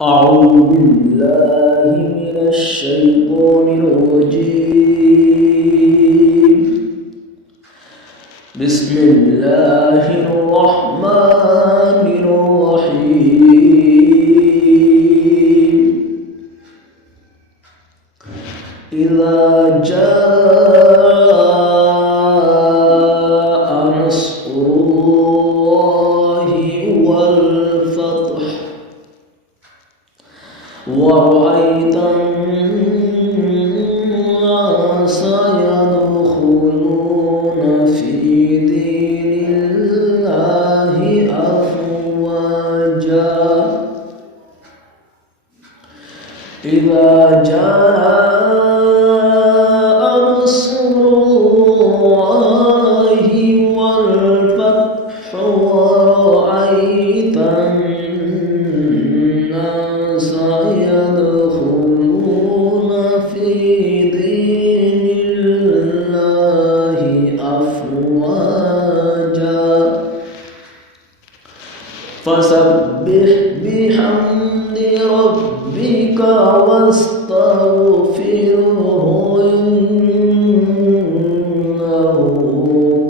أعوذ بالله من الشيطان الرجيم. بسم الله الرحمن الرحيم. إذا جاء نصر الله والفتح ورأيت الناس يدخلون في دين الله أفواجا إذا جاء نصر الله والفتح ورأيت الناس يدخلون في دين الله أفواجا فسبح بحمد ربك واستغفره إنه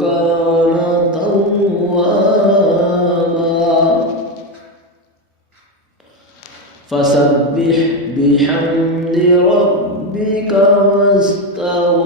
كان توابا فسبح بحمد ربك واستغفره